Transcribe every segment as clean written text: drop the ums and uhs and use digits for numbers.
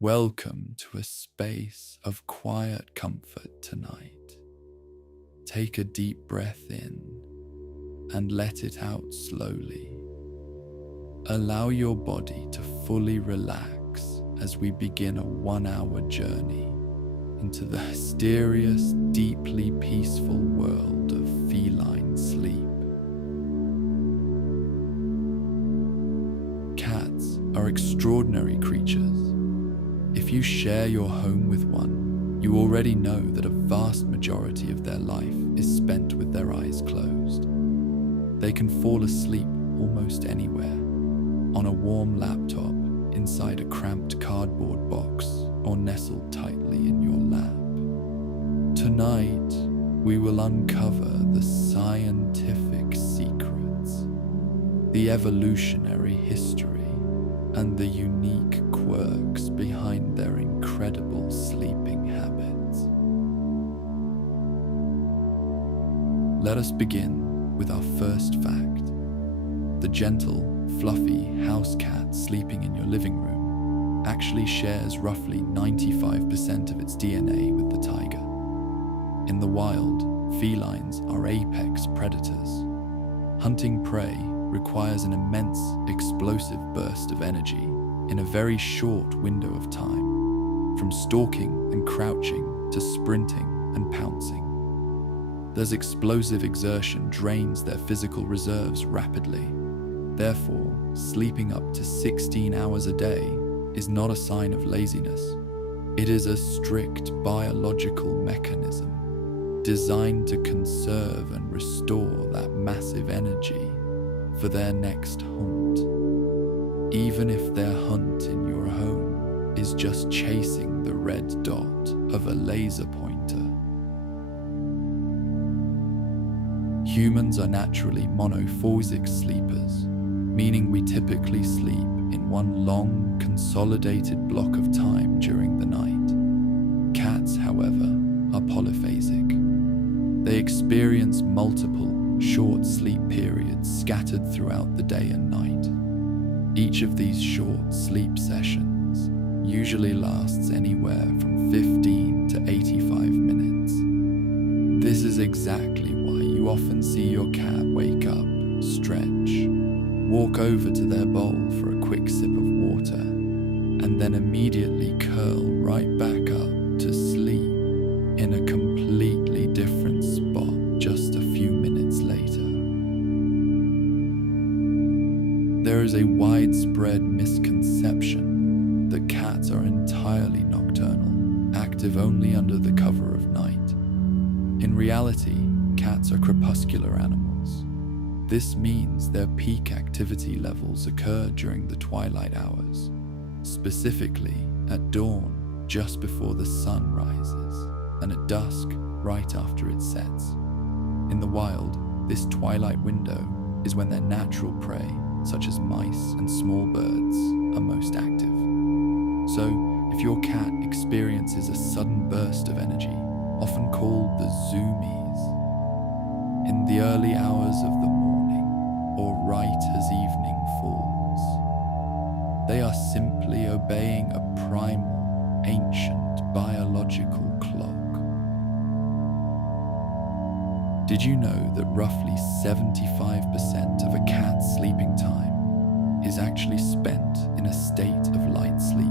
Welcome to a space of quiet comfort tonight. Take a deep breath in and let it out slowly. Allow your body to fully relax as we begin a 1-hour journey into the mysterious, deeply peaceful world of feline sleep. Cats are extraordinary creatures. If you share your home with one, you already know that a vast majority of their life is spent with their eyes closed. They can fall asleep almost anywhere, on a warm laptop, inside a cramped cardboard box, or nestled tightly in your lap. Tonight, we will uncover the scientific secrets, the evolutionary history, and the unique quirks behind their incredible sleeping habits. Let us begin with our first fact. The gentle, fluffy house cat sleeping in your living room actually shares roughly 95% of its DNA with the tiger. In the wild, felines are apex predators. Hunting prey requires an immense, explosive burst of energy in a very short window of time, from stalking and crouching to sprinting and pouncing. This explosive exertion drains their physical reserves rapidly. Therefore, sleeping up to 16 hours a day is not a sign of laziness. It is a strict biological mechanism designed to conserve and restore that massive energy for their next hunt, even if their hunt in your home is just chasing the red dot of a laser pointer. Humans are naturally monophasic sleepers, meaning we typically sleep in one long, consolidated block of time during the night. Cats, however, are polyphasic. They experience multiple short sleep periods scattered throughout the day and night. Each of these short sleep sessions usually lasts anywhere from 15 to 85 minutes. This is exactly why you often see your cat wake up, stretch, walk over to their bowl for a quick sip of water, and then immediately curl right back up to sleep in a completely different spot just a few minutes later. There is a widespread misconception that cats are entirely nocturnal, active only under the cover of night. In reality, cats are crepuscular animals. This means their peak activity levels occur during the twilight hours, specifically at dawn just before the sun rises, and at dusk right after it sets. In the wild, this twilight window is when their natural prey, such as mice and small birds, are most active. So, if your cat experiences a sudden burst of energy, often called the zoomies, in the early hours of the morning or right as evening falls, they are simply obeying a primal, ancient biological clock. Did you know that roughly 75% of a cat's sleeping time is actually spent in a state of light sleep?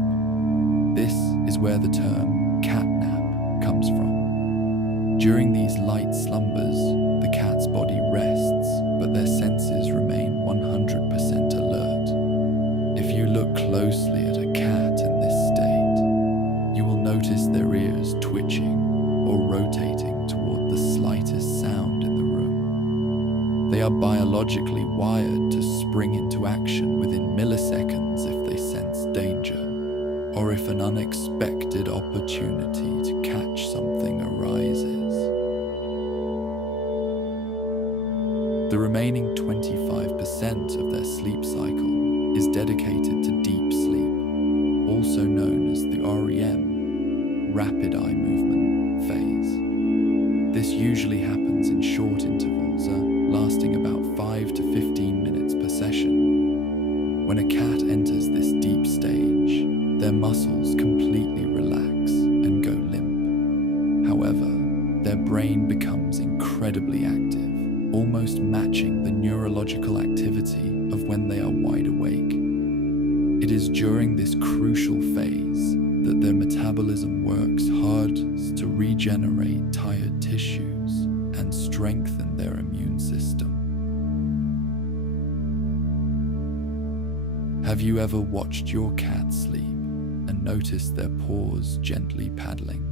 This is where the term cat nap comes from. During these light slumbers, the cat's body rests, but their senses remain 100% alert. If you look closely at a cat in this state, you will notice their ears twitching or rotating toward the slightest sound in the room. They are biologically wired to spring into action within milliseconds if they sense danger, or if an unexpected opportunity to catch something arises. The remaining 25% of their sleep cycle is dedicated to deep sleep, also known as the REM, rapid eye movement phase. This usually happens in short intervals, lasting about 5 to 15 minutes per session. When a cat enters this deep stage, their muscles completely relax and go limp. However, their brain becomes incredibly active, almost matching the neurological activity of when they are wide awake. It is during this crucial phase that their metabolism works hard to regenerate tired tissues and strengthen their immune system. Have you ever watched your cat sleep and noticed their paws gently paddling,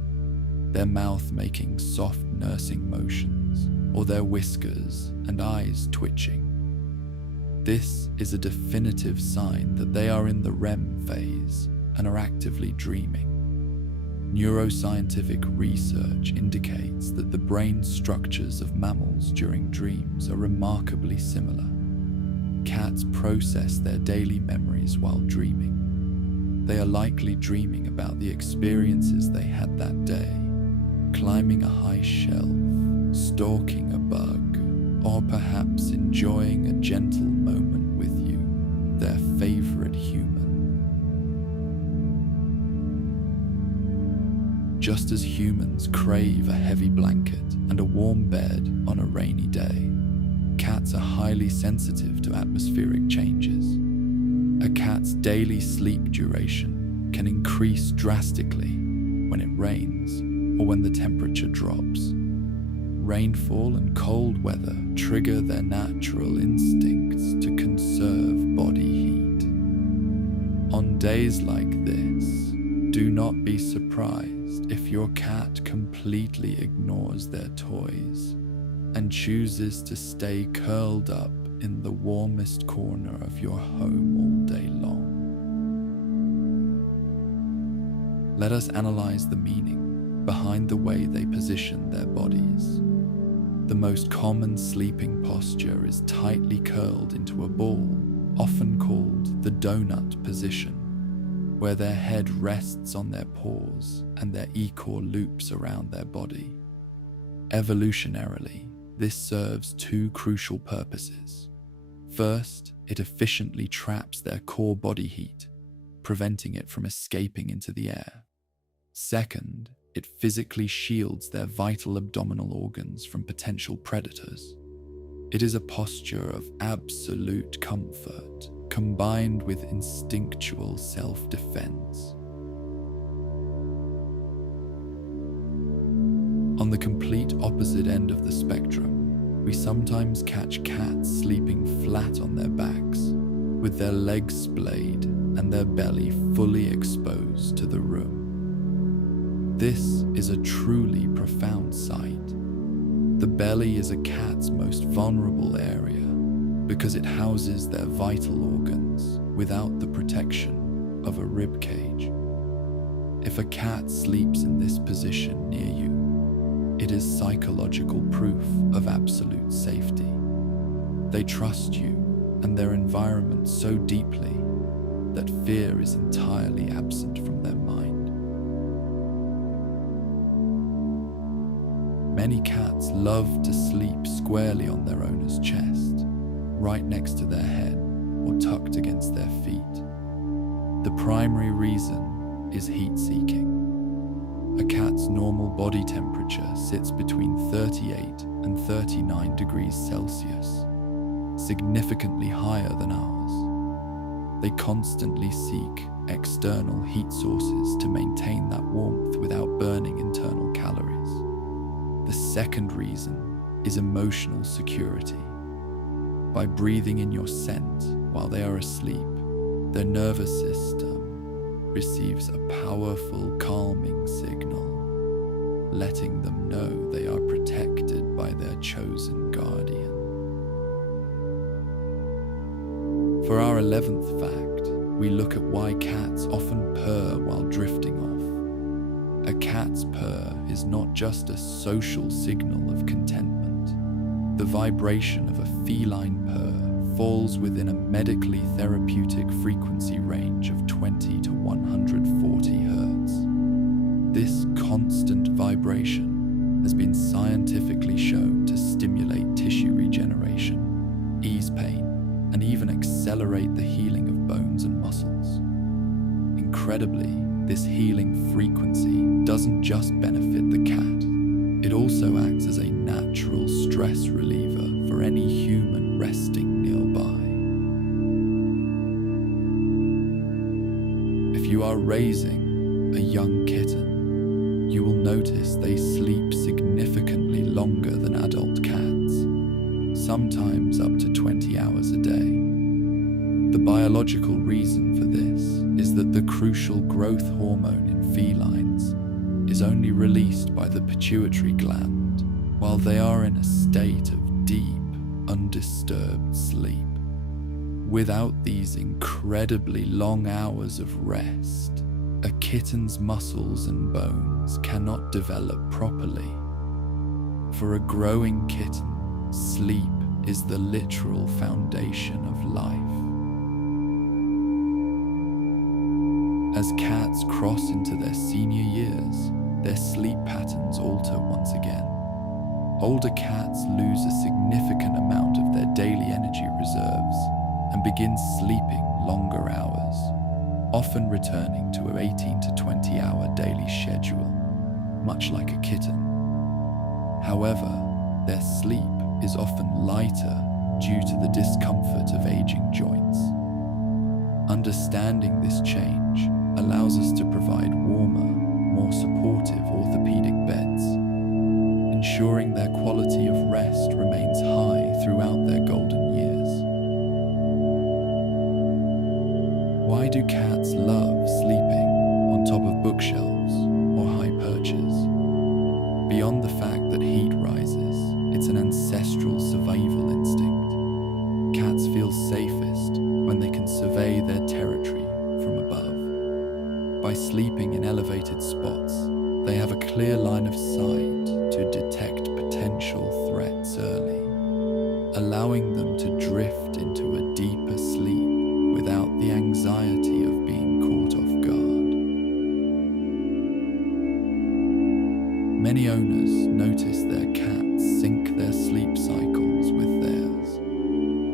their mouth making soft nursing motions, or their whiskers and eyes twitching? This is a definitive sign that they are in the REM phase and are actively dreaming. Neuroscientific research indicates that the brain structures of mammals during dreams are remarkably similar. Cats process their daily memories while dreaming. They are likely dreaming about the experiences they had that day, climbing a high shelf, stalking a bug, or perhaps enjoying a gentle moment with you, their favorite human. Just as humans crave a heavy blanket and a warm bed on a rainy day, cats are highly sensitive to atmospheric changes. A cat's daily sleep duration can increase drastically when it rains or when the temperature drops. Rainfall and cold weather trigger their natural instincts to conserve body heat. On days like this, do not be surprised if your cat completely ignores their toys and chooses to stay curled up in the warmest corner of your home all day long. Let us analyze the meaning behind the way they position their bodies. The most common sleeping posture is tightly curled into a ball, often called the donut position, where their head rests on their paws and their e-core loops around their body. Evolutionarily, this serves two crucial purposes. First, it efficiently traps their core body heat, preventing it from escaping into the air. Second, it physically shields their vital abdominal organs from potential predators. It is a posture of absolute comfort, combined with instinctual self-defense. On the complete opposite end of the spectrum, we sometimes catch cats sleeping flat on their backs, with their legs splayed and their belly fully exposed to the room. This is a truly profound sight. The belly is a cat's most vulnerable area because it houses their vital organs without the protection of a rib cage. If a cat sleeps in this position near you, it is psychological proof of absolute safety. They trust you and their environment so deeply that fear is entirely absent from their mind. Many cats love to sleep squarely on their owner's chest, right next to their head or tucked against their feet. The primary reason is heat seeking. A cat's normal body temperature sits between 38 and 39 degrees Celsius, significantly higher than ours. They constantly seek external heat sources to maintain that warmth without burning internal calories. The second reason is emotional security. By breathing in your scent while they are asleep, their nervous system receives a powerful calming signal, letting them know they are protected by their chosen guardian. For our 11th fact, we look at why cats often purr while drifting off. A cat's purr is not just a social signal of contentment. The vibration of a feline purr falls within a medically therapeutic frequency range of 20 to 140 Hz. This constant vibration has been scientifically shown to stimulate tissue regeneration, ease pain, and even accelerate the healing of bones and muscles. incredibly, this healing frequency doesn't just benefit the cat, it also acts as a natural stress reliever for any human resting nearby. If you are raising a young kitten, you will notice they sleep significantly longer than adult cats, sometimes up to 20 hours a day. The biological reason for this is that the crucial growth hormone in felines is only released by the pituitary gland while they are in a state of deep, undisturbed sleep. Without these incredibly long hours of rest, a kitten's muscles and bones cannot develop properly. For a growing kitten, sleep is the literal foundation of life. As cats cross into their senior years, their sleep patterns alter once again. Older cats lose a significant amount of their daily energy reserves and begin sleeping longer hours, often returning to an 18 to 20 hour daily schedule, much like a kitten. However, their sleep is often lighter due to the discomfort of aging joints. Understanding this change allows us to provide warmer, more supportive orthopedic beds, ensuring their quality of rest remains high throughout their golden years. Why do cats love sleeping on top of bookshelves or high perches? Beyond the fact that heat rises, it's an ancestral survival instinct. Cats feel safest when they can survey their territory from above. By sleeping in elevated spots, they have a clear line of sight to detect potential threats early, allowing them to drift into a deeper sleep without the anxiety of being caught off guard. Many owners notice their cats sync their sleep cycles with theirs.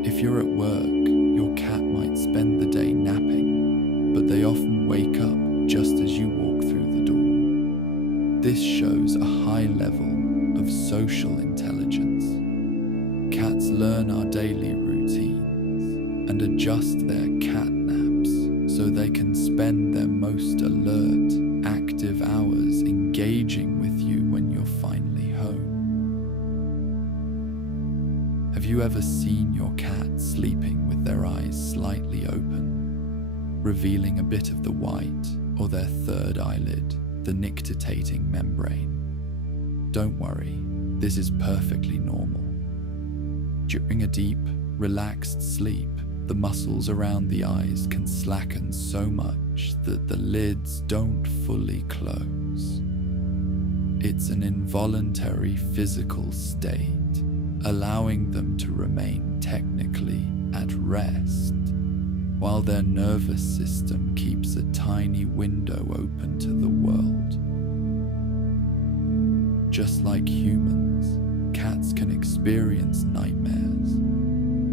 If you're at work, your cat might spend the day napping, but they often wake up just as you walk through the door. This shows a high level of social intelligence. Cats learn our daily routines and adjust their cat naps so they can spend their most alert, active hours engaging with you when you're finally home. Have you ever seen your cat sleeping with their eyes slightly open, revealing a bit of the white or their third eyelid, the nictitating membrane? Don't worry, this is perfectly normal. During a deep, relaxed sleep, the muscles around the eyes can slacken so much that the lids don't fully close. It's an involuntary physical state, allowing them to remain technically at rest, while their nervous system keeps a tiny window open to the world. Just like humans, cats can experience nightmares.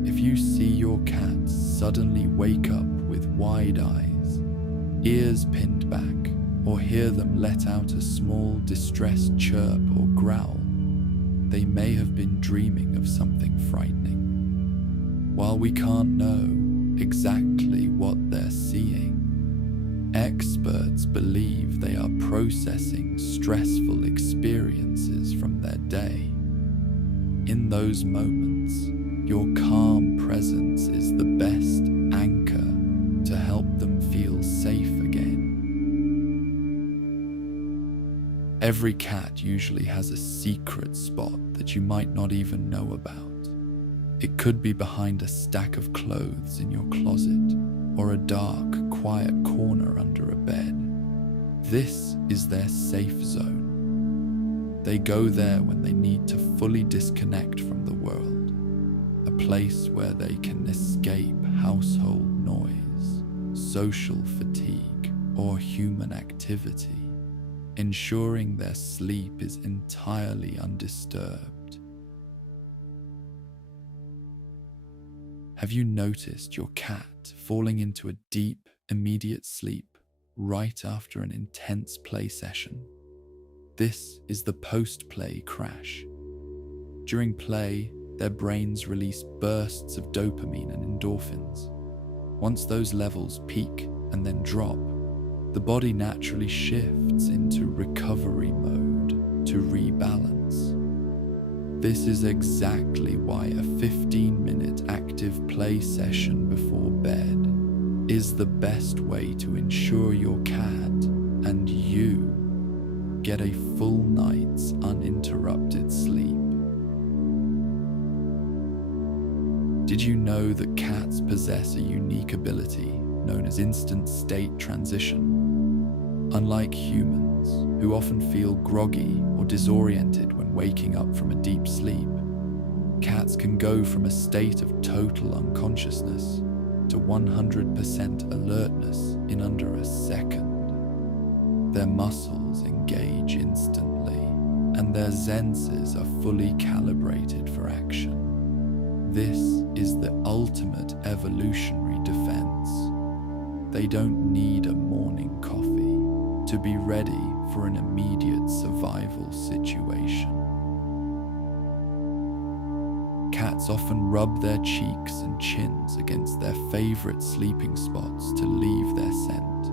If you see your cat suddenly wake up with wide eyes, ears pinned back, or hear them let out a small distressed chirp or growl, they may have been dreaming of something frightening. While we can't know exactly what they're seeing, experts believe they are processing stressful experiences from their day. In those moments, your calm presence is the best anchor to help them feel safe again. Every cat usually has a secret spot that you might not even know about. It could be behind a stack of clothes in your closet, or a dark, quiet corner under a bed. This is their safe zone. They go there when they need to fully disconnect from the world, a place where they can escape household noise, social fatigue, or human activity, ensuring their sleep is entirely undisturbed. Have you noticed your cat falling into a deep, immediate sleep right after an intense play session. This is the post-play crash. During play, their brains release bursts of dopamine and endorphins. Once those levels peak and then drop, the body naturally shifts into recovery mode to rebalance. This is exactly why a 15-minute active play session before bed is the best way to ensure your cat and you get a full night's uninterrupted sleep. Did you know that cats possess a unique ability known as instant state transition? Unlike humans, who often feel groggy or disoriented when waking up from a deep sleep, cats can go from a state of total unconsciousness to 100% alertness in under a second. Their muscles engage instantly, and their senses are fully calibrated for action. This is the ultimate evolutionary defense. They don't need a morning coffee to be ready for an immediate survival situation. Cats often rub their cheeks and chins against their favorite sleeping spots to leave their scent.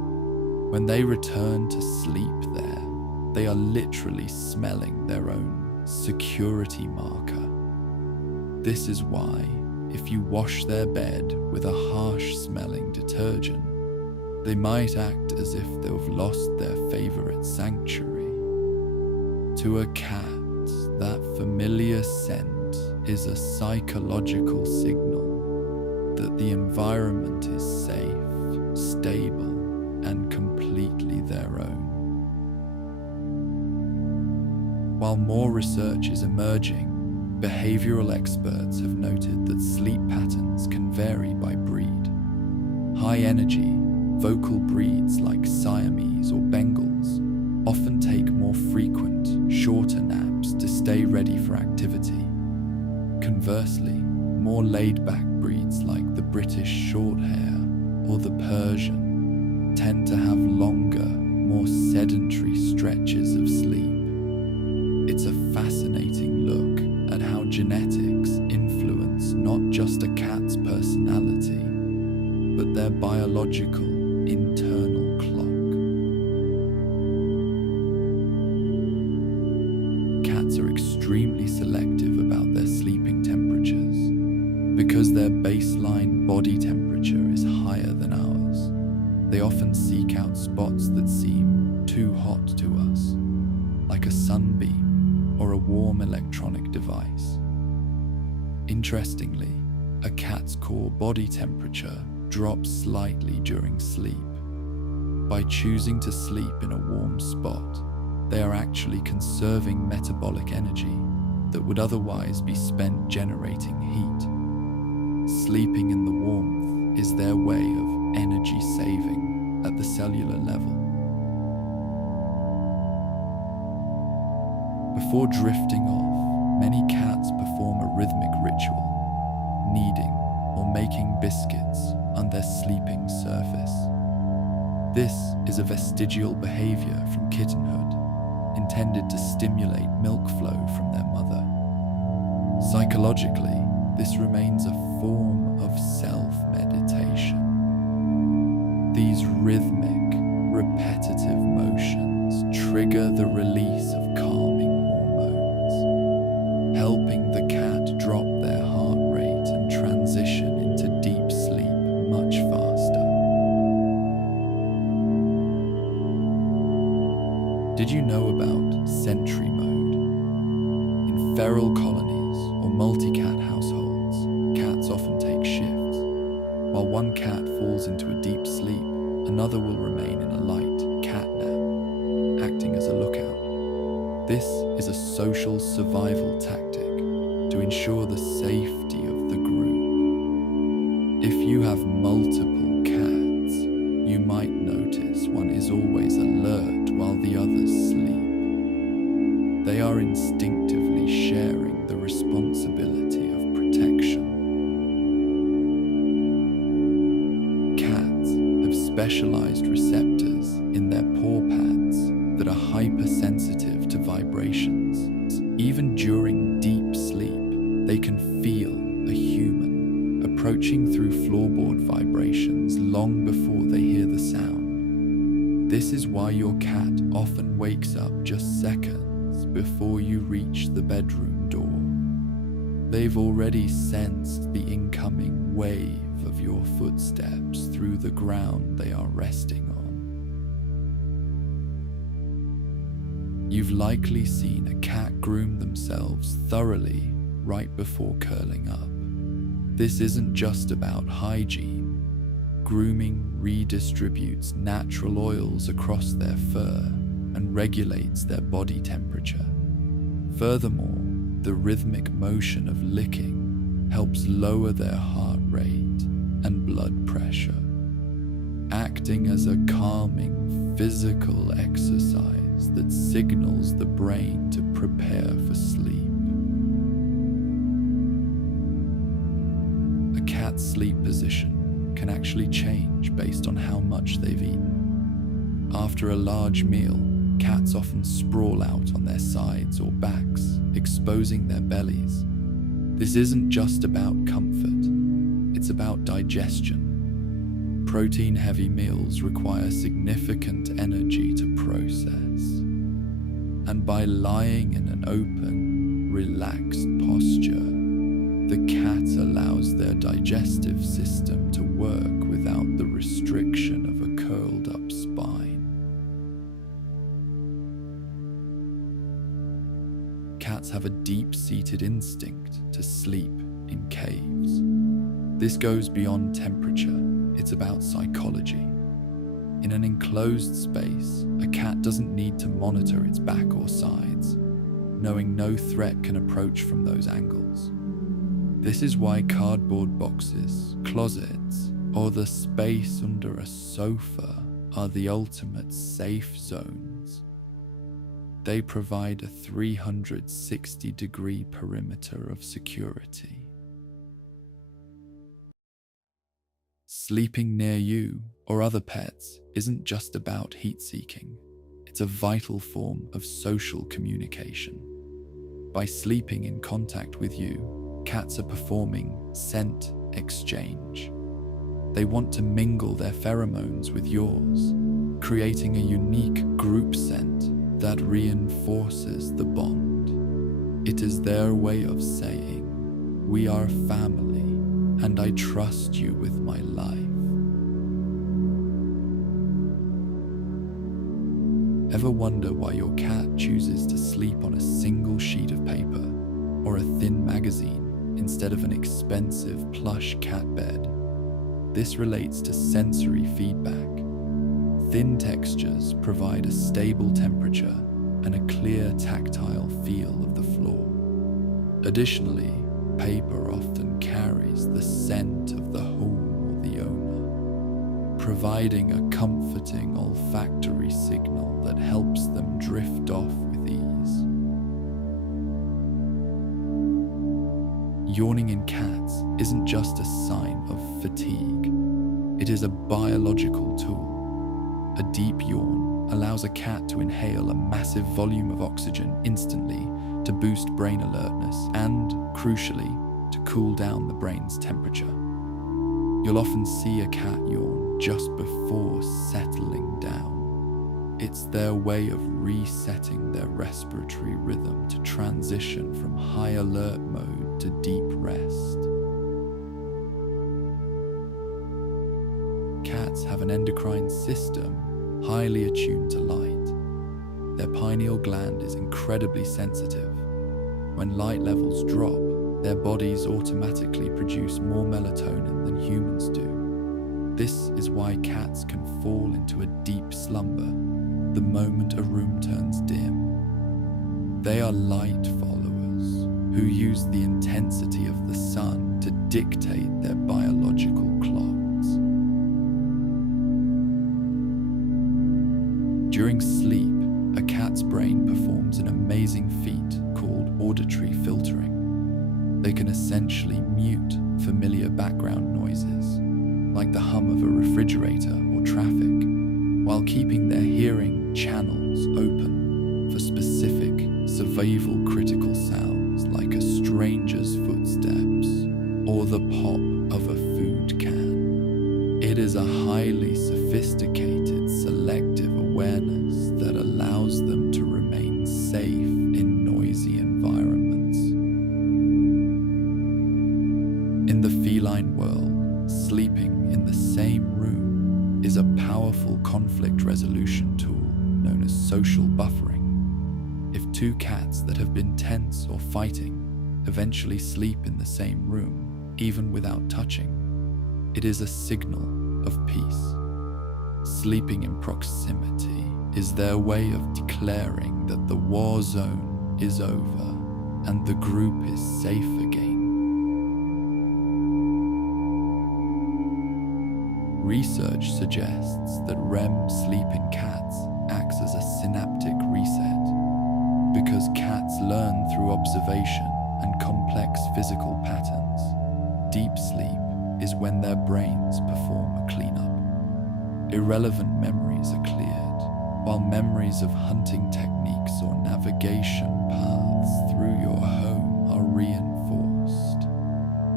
When they return to sleep there, they are literally smelling their own security marker. This is why, if you wash their bed with a harsh-smelling detergent, they might act as if they've lost their favorite sanctuary. To a cat, that familiar scent is a psychological signal that the environment is safe, stable, and completely their own. While more research is emerging, behavioral experts have noted that sleep patterns can vary by breed. High-energy, vocal breeds like Siamese or Bengals often take more frequent, shorter naps to stay ready for activity. Conversely, more laid-back breeds like the British Shorthair or the Persian tend to have longer, more sedentary stretches of sleep. It's a fascinating look at how genetics influence not just a cat's personality, but their biological internal clock. Cats are extremely selective about their sleeping temperatures because their baseline body temperature is higher than ours. They often seek out spots that seem too hot to us, like a sunbeam or a warm electronic device. Interestingly, a cat's core body temperature drops slightly during sleep. By choosing to sleep in a warm spot, they are actually conserving metabolic energy that would otherwise be spent generating heat. Sleeping in the warmth is their way of energy saving at the cellular level. Before drifting off, many cats perform a rhythmic ritual, kneading or making biscuits on their sleeping surface. This is a vestigial behavior from kittenhood, intended to stimulate milk flow from their mother. Psychologically, this remains a form of self-meditation. These rhythmic, repetitive motions trigger the release of calming hormones, helping the cat drop their heart rate and transition into deep sleep much faster. Did you know about sentry mode? In feral colonies or multi-cat households, cats often take shifts. While one cat falls into a deep sleep, another will remain in a light cat nap, acting as a lookout. This is a social survival tactic to ensure the safety of the group. If you have multiple cats, you might notice one is always alert while the others sleep. They are instinctively sharing the responsibility of protection. Cats have specialized receptors hypersensitive to vibrations. Even during deep sleep, they can feel a human approaching through floorboard vibrations long before they hear the sound. This is why your cat often wakes up just seconds before you reach the bedroom door. They've already sensed the incoming wave of your footsteps through the ground they are resting on. You've likely seen a cat groom themselves thoroughly right before curling up. This isn't just about hygiene. Grooming redistributes natural oils across their fur and regulates their body temperature. Furthermore, the rhythmic motion of licking helps lower their heart rate and blood pressure, acting as a calming physical exercise that signals the brain to prepare for sleep. A cat's sleep position can actually change based on how much they've eaten. After a large meal, cats often sprawl out on their sides or backs, exposing their bellies. This isn't just about comfort, it's about digestion. Protein-heavy meals require significant energy to process. And by lying in an open, relaxed posture, the cat allows their digestive system to work without the restriction of a curled-up spine. Cats have a deep-seated instinct to sleep in caves. This goes beyond temperature, it's about psychology. In an enclosed space, a cat doesn't need to monitor its back or sides, knowing no threat can approach from those angles. This is why cardboard boxes, closets, or the space under a sofa are the ultimate safe zones. They provide a 360-degree perimeter of security. Sleeping near you or other pets isn't just about heat-seeking. It's a vital form of social communication. By sleeping in contact with you, cats are performing scent exchange. They want to mingle their pheromones with yours, creating a unique group scent that reinforces the bond. It is their way of saying, "We are family, and I trust you with my life." Ever wonder why your cat chooses to sleep on a single sheet of paper or a thin magazine instead of an expensive plush cat bed? This relates to sensory feedback. Thin textures provide a stable temperature and a clear tactile feel of the floor. Additionally, paper often carries the scent of the home or the owner, providing a comforting olfactory signal that helps them drift off with ease. Yawning in cats isn't just a sign of fatigue, it is a biological tool. A deep yawn allows a cat to inhale a massive volume of oxygen instantly to boost brain alertness and, crucially, to cool down the brain's temperature. You'll often see a cat yawn just before settling down. It's their way of resetting their respiratory rhythm to transition from high alert mode to deep rest. Cats have an endocrine system highly attuned to light. Their pineal gland is incredibly sensitive. When light levels drop, their bodies automatically produce more melatonin than humans do. This is why cats can fall into a deep slumber the moment a room turns dim. They are light followers who use the intensity of the sun to dictate their biological clocks. During sleep, a cat's brain performs an amazing feat called auditory filtering. They can essentially mute familiar background noises, like the hum of a refrigerator or traffic, while keeping their hearing channels open. survival-critical sounds like a stranger's footsteps or the pop of a food can. It is a highly sophisticated selective awareness that allows them to remain safe in noisy environments. In the feline world, sleeping in the same room is a powerful conflict resolution tool known as social buffering. If two cats that have been tense or fighting eventually sleep in the same room, even without touching, it is a signal of peace. Sleeping in proximity is their way of declaring that the war zone is over and the group is safe again. Research suggests that REM sleep in cats acts as a synaptic reset because cats learn through observation and complex physical patterns. Deep sleep is when their brains perform a cleanup. Irrelevant memories are cleared, while memories of hunting techniques or navigation paths through your home are reinforced.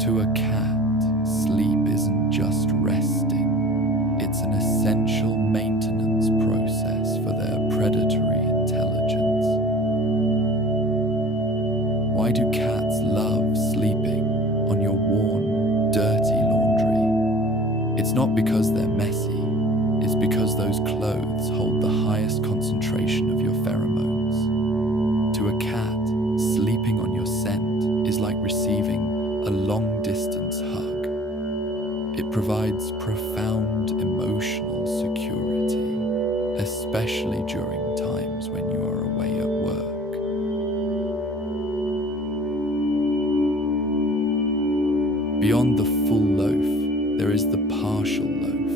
To a cat, sleep isn't just resting, it's an essential maintenance process for their predatory intelligence. Why do cats love sleeping on your worn, dirty laundry? It's not because they're messy, it's because those clothes hold the highest concentration of your pheromones. To a cat, sleeping on your scent is like receiving a long-distance hug. It provides profound emotional security, especially during times when you are away at work. Beyond the full loaf, there is the partial loaf,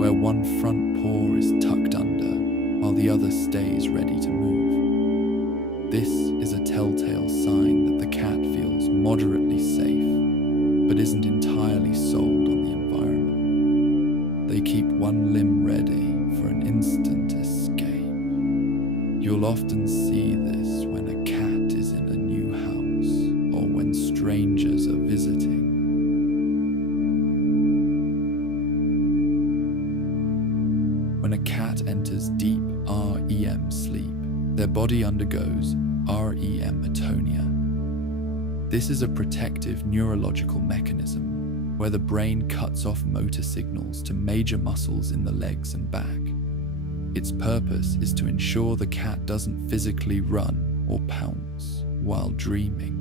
where one front paw is tucked under while the other stays ready to move. This is a telltale sign that the cat feels moderately safe, but isn't entirely sold on the environment. They keep one limb ready for an instant escape. You'll often see this when a cat is in a new house or when strangers are visiting. When a cat enters deep REM sleep, their body undergoes REM atonia. This is a protective neurological mechanism where the brain cuts off motor signals to major muscles in the legs and back. Its purpose is to ensure the cat doesn't physically run or pounce while dreaming.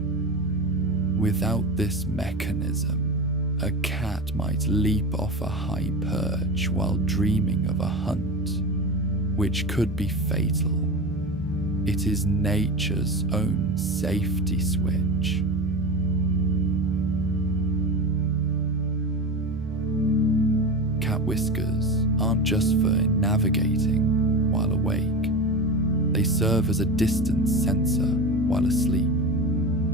Without this mechanism, a cat might leap off a high perch while dreaming of a hunt, which could be fatal. It is nature's own safety switch. Cat whiskers aren't just for navigating while awake. They serve as a distance sensor while asleep.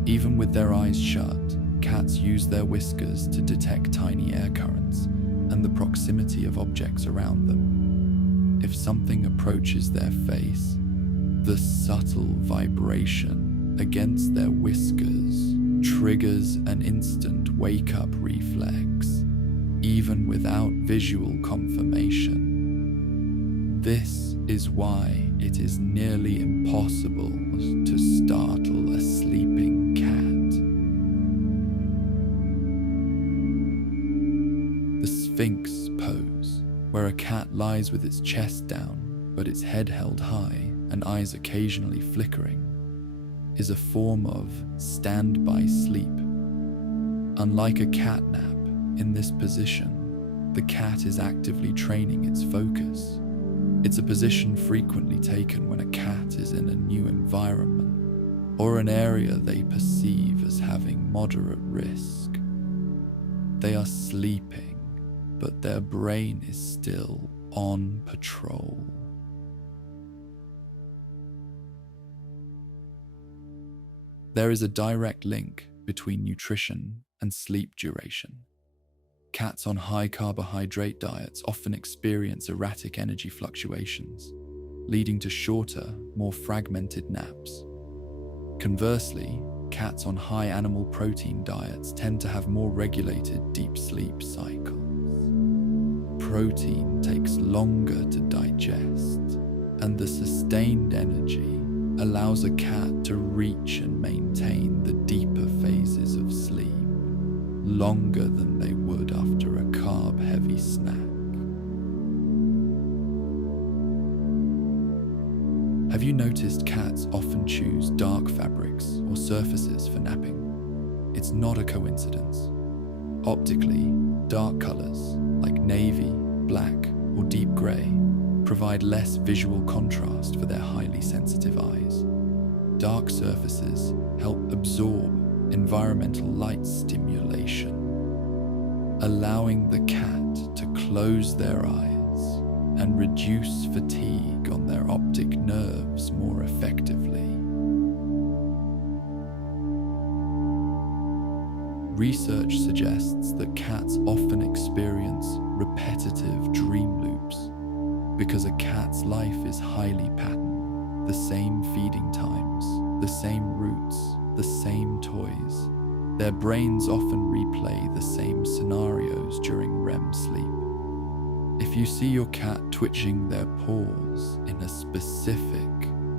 Even with their eyes shut, cats use their whiskers to detect tiny air currents and the proximity of objects around them. If something approaches their face, the subtle vibration against their whiskers triggers an instant wake-up reflex, even without visual confirmation. This is why it is nearly impossible to startle a sleeping cat. The Sphinx pose, where a cat lies with its chest down but its head held high and eyes occasionally flickering, is a form of standby sleep. Unlike a cat nap, in this position, the cat is actively training its focus. It's a position frequently taken when a cat is in a new environment or an area they perceive as having moderate risk. They are sleeping, but their brain is still on patrol. There is a direct link between nutrition and sleep duration. Cats on high carbohydrate diets often experience erratic energy fluctuations, leading to shorter, more fragmented naps. Conversely, cats on high animal protein diets tend to have more regulated deep sleep cycles. Protein takes longer to digest, and the sustained energy allows a cat to reach and maintain the deeper phases of sleep longer than they would after a carb-heavy snack. Have you noticed cats often choose dark fabrics or surfaces for napping? It's not a coincidence. Optically, dark colors like navy, black, or deep gray provide less visual contrast for their highly sensitive eyes. Dark surfaces help absorb environmental light stimulation, allowing the cat to close their eyes and reduce fatigue on their optic nerves more effectively. Research suggests that cats often experience repetitive dream loops because a cat's life is highly patterned. The same feeding times, the same routes, the same toys. Their brains often replay the same scenarios during REM sleep. If you see your cat twitching their paws in a specific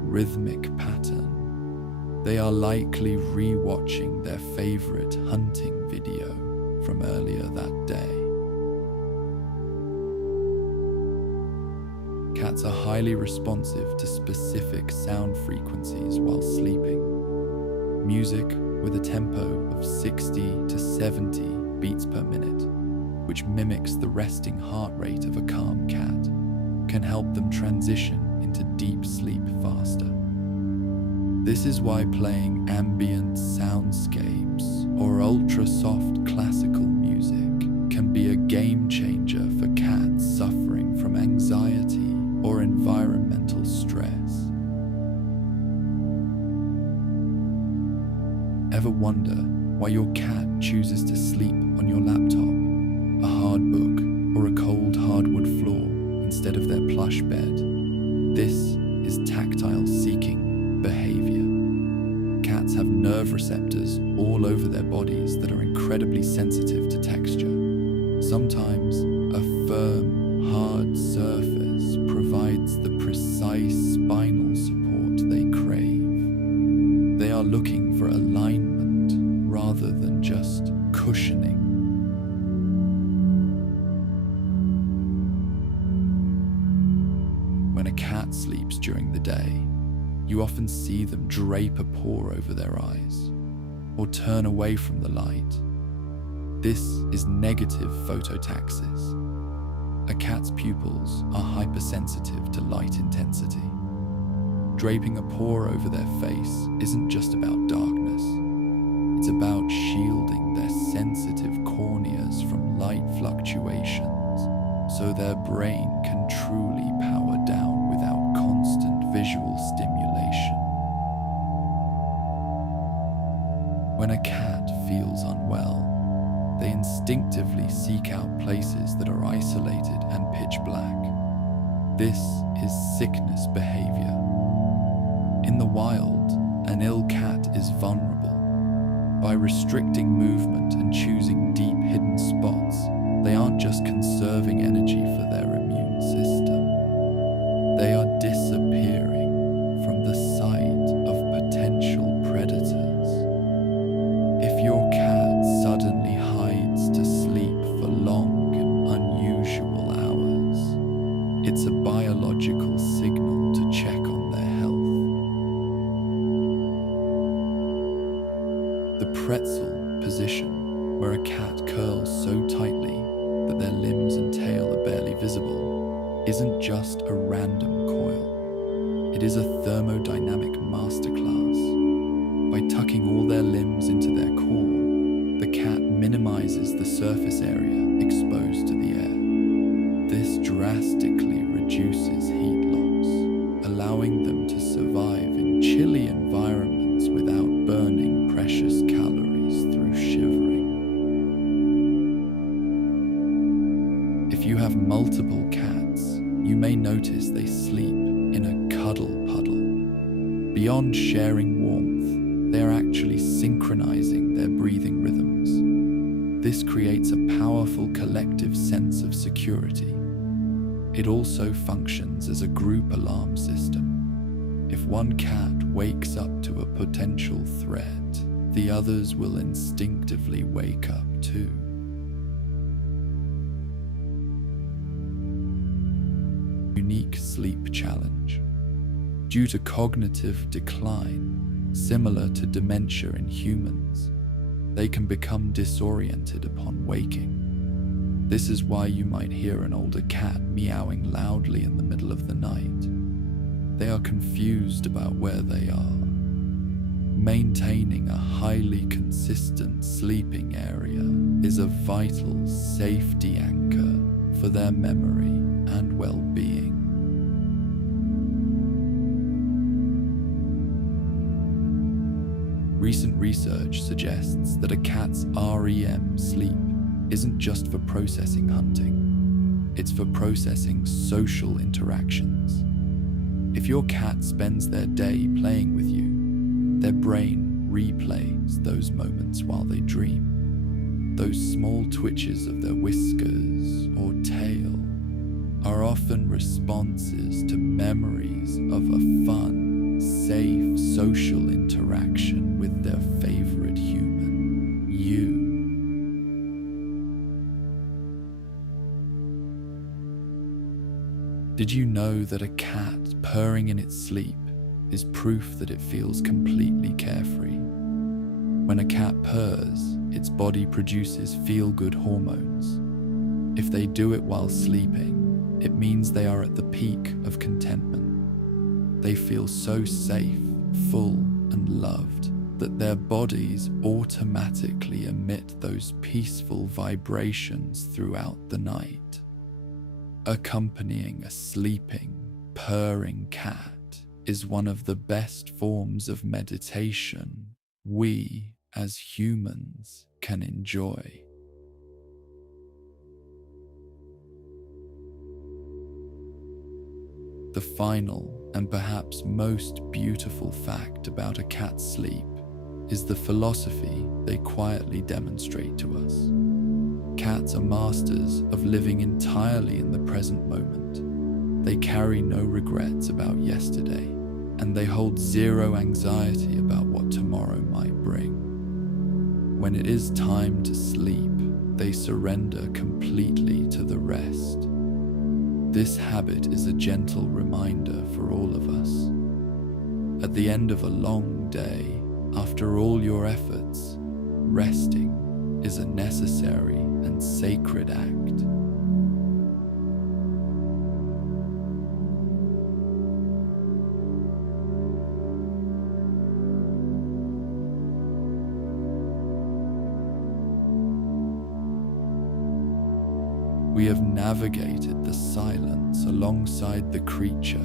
rhythmic pattern, they are likely re-watching their favorite hunting video from earlier that day. Cats are highly responsive to specific sound frequencies while sleeping. Music with a tempo of 60 to 70 beats per minute, which mimics the resting heart rate of a calm cat, can help them transition into deep sleep faster. This is why playing ambient soundscapes or ultra-soft classical music can be a game changer for cats suffering from anxiety or environmental stress. Ever wonder why your cat chooses to sleep on your laptop, a hard book, or a cold hardwood floor instead of their plush bed? This is tactile seeking behavior. Cats have nerve receptors all over their bodies that are incredibly sensitive to texture. Sometimes a firm, hard surface provides the precise spinal support they crave. They are looking for alignment rather than just cushioning. When a cat sleeps during the day, you often see them drape a paw over their eyes or turn away from the light. This is negative phototaxis. A cat's pupils are hypersensitive to light intensity. Draping a paw over their face isn't just about darkness. It's about shielding their sensitive corneas from light fluctuations so their brain can truly power down without constant visual stimulation. When a cat feels unwell, they instinctively seek out places that are isolated and pitch black. This is sickness behavior. In the wild, an ill cat is vulnerable. By restricting movement and choosing deep hidden spots, they aren't just conserving energy for their immune system. They are disappearing from the sight of potential predators. If your cat suddenly hides to sleep for long and unusual hours, it's a biological signal to check on their health. The pretzel position, where a cat curls so tightly that their limbs and tail are barely visible, isn't just a random coil. It is a thermodynamic masterclass. By tucking all their limbs into their core, the cat minimizes the surface area exposed to the air. This drastically reduces heat loss, allowing them to survive in chilly environments without burning precious calories through shivering. If you have multiple cats, you may notice they sleep in a cuddle puddle. Beyond sharing warmth, they are actually synchronizing their breathing rhythms. This creates a powerful collective sense of security. It also functions as a group alarm system. If one cat wakes up to a potential threat, the others will instinctively wake up too. Unique sleep challenge. Due to cognitive decline, similar to dementia in humans, they can become disoriented upon waking. This is why you might hear an older cat meowing loudly in the middle of the night. They are confused about where they are. Maintaining a highly consistent sleeping area is a vital safety anchor for their memory and well-being. Recent research suggests that a cat's REM sleep isn't just for processing hunting, it's for processing social interactions. If your cat spends their day playing with you, their brain replays those moments while they dream. Those small twitches of their whiskers or tail are often responses to memories of a fun, safe social interaction with their favorite human, you. Did you know that a cat purring in its sleep is proof that it feels completely carefree? When a cat purrs, its body produces feel-good hormones. If they do it while sleeping, it means they are at the peak of contentment. They feel so safe, full, and loved that their bodies automatically emit those peaceful vibrations throughout the night. Accompanying a sleeping, purring cat is one of the best forms of meditation we, as humans, can enjoy. The final and perhaps most beautiful fact about a cat's sleep is the philosophy they quietly demonstrate to us. Cats are masters of living entirely in the present moment. They carry no regrets about yesterday, and they hold zero anxiety about what tomorrow might bring. When it is time to sleep, they surrender completely to the rest. This habit is a gentle reminder for all of us. At the end of a long day, after all your efforts, resting is a necessary and sacred act. We have navigated the silence alongside the creature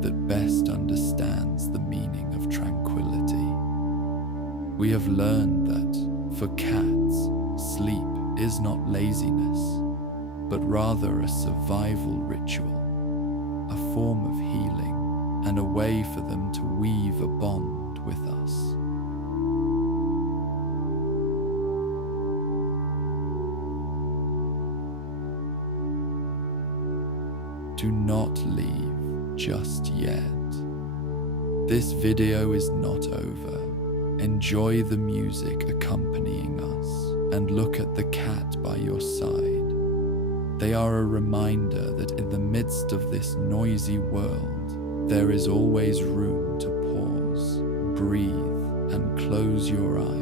that best understands the meaning of tranquility. We have learned that, for cats, sleep is not laziness, but rather a survival ritual, a form of healing, and a way for them to weave a bond with us. Do not leave just yet. This video is not over. Enjoy the music accompanying us and look at the cat by your side. They are a reminder that in the midst of this noisy world, there is always room to pause, breathe, and close your eyes.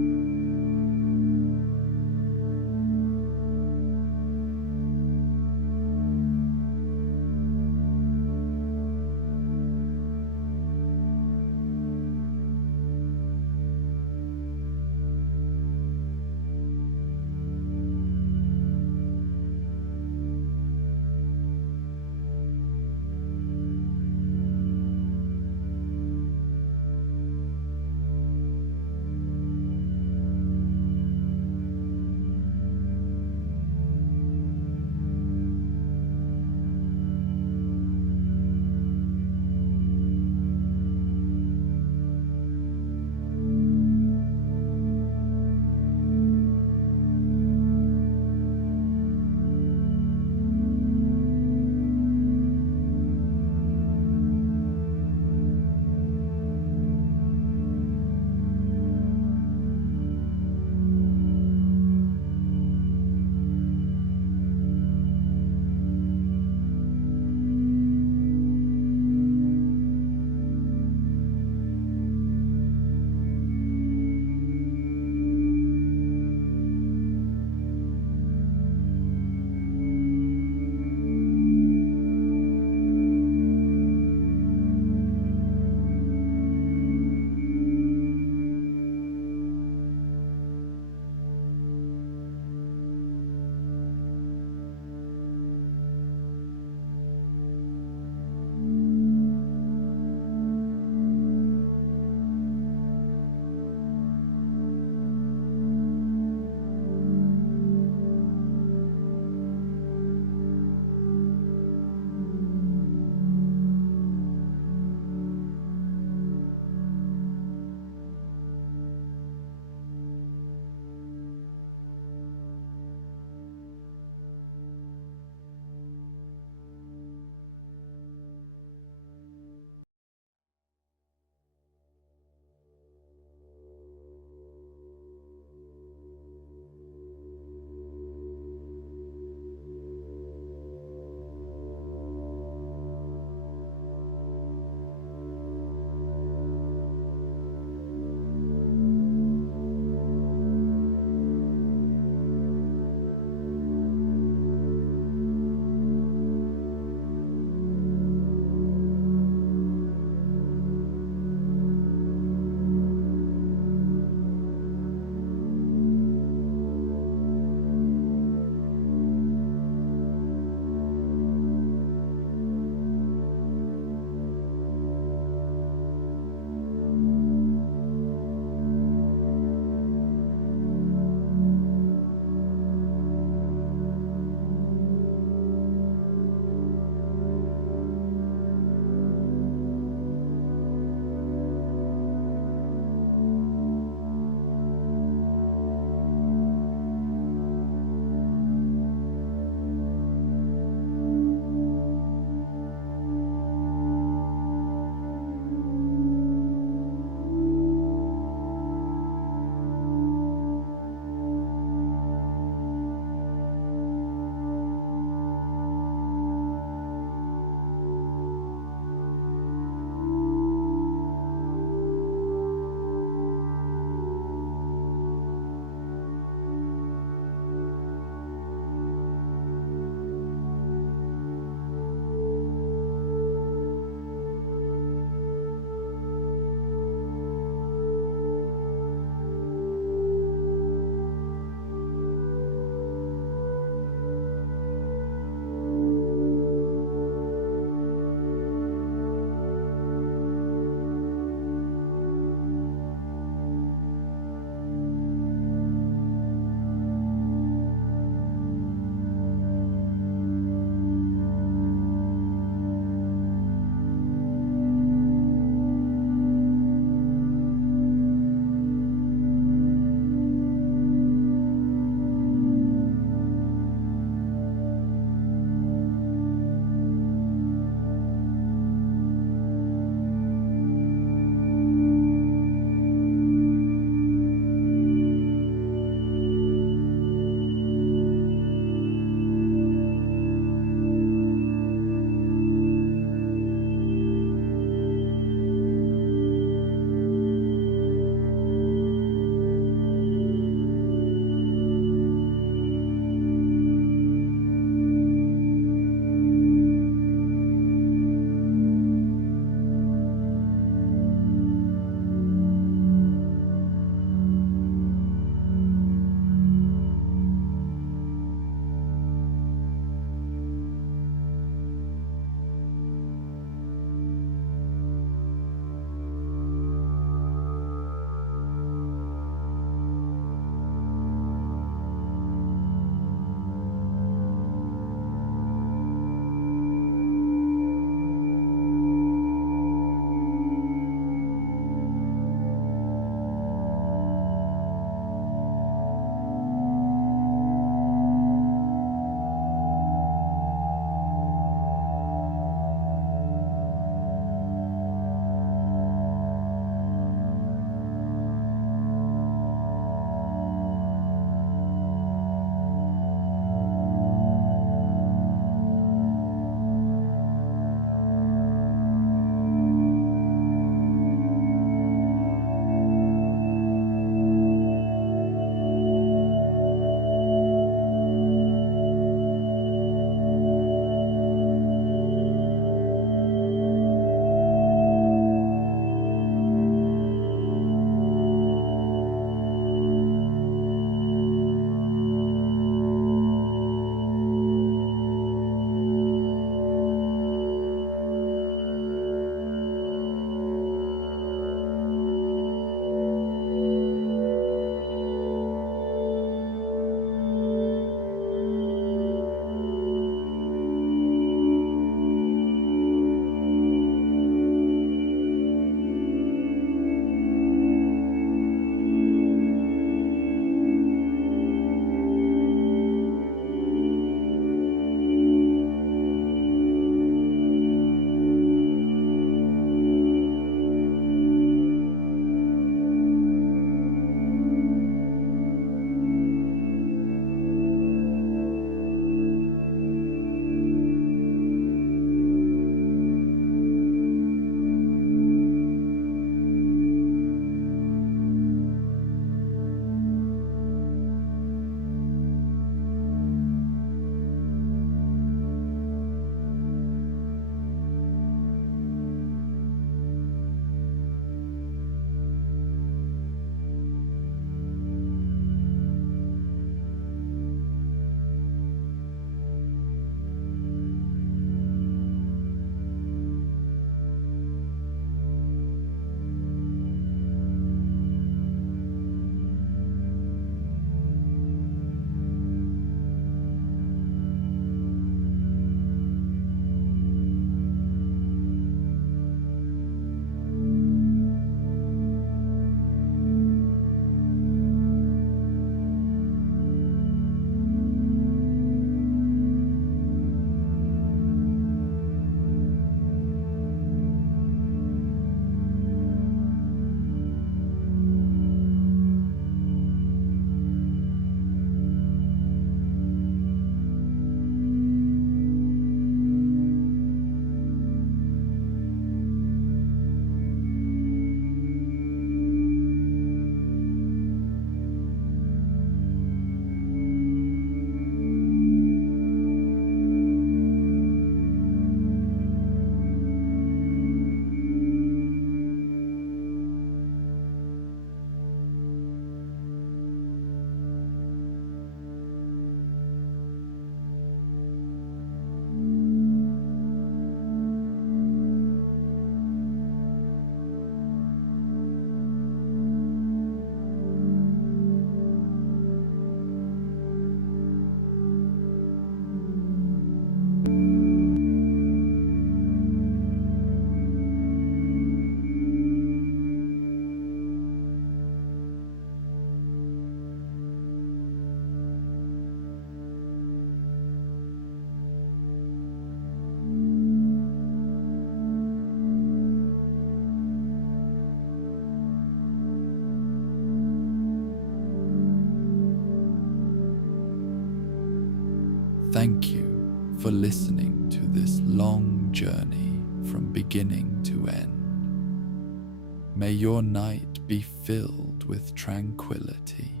thank you for listening to this long journey from beginning to end. May your night be filled with tranquility,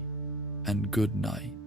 and good night.